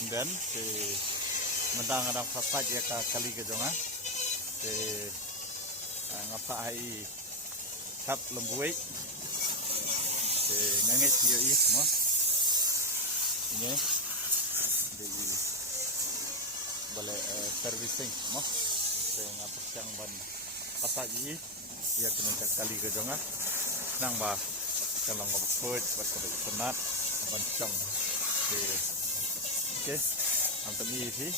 kemudian si mendang ada fasad ya kali ke jonga si ngapa ai kap lembuai si ngengit dia semua ini di boleh servicing semua si ngapa siang ban fasad ini ya kena kali ke jonga nang ba kalau ngapa food buat kebik penat ban cong. Oke, untuk ini sih.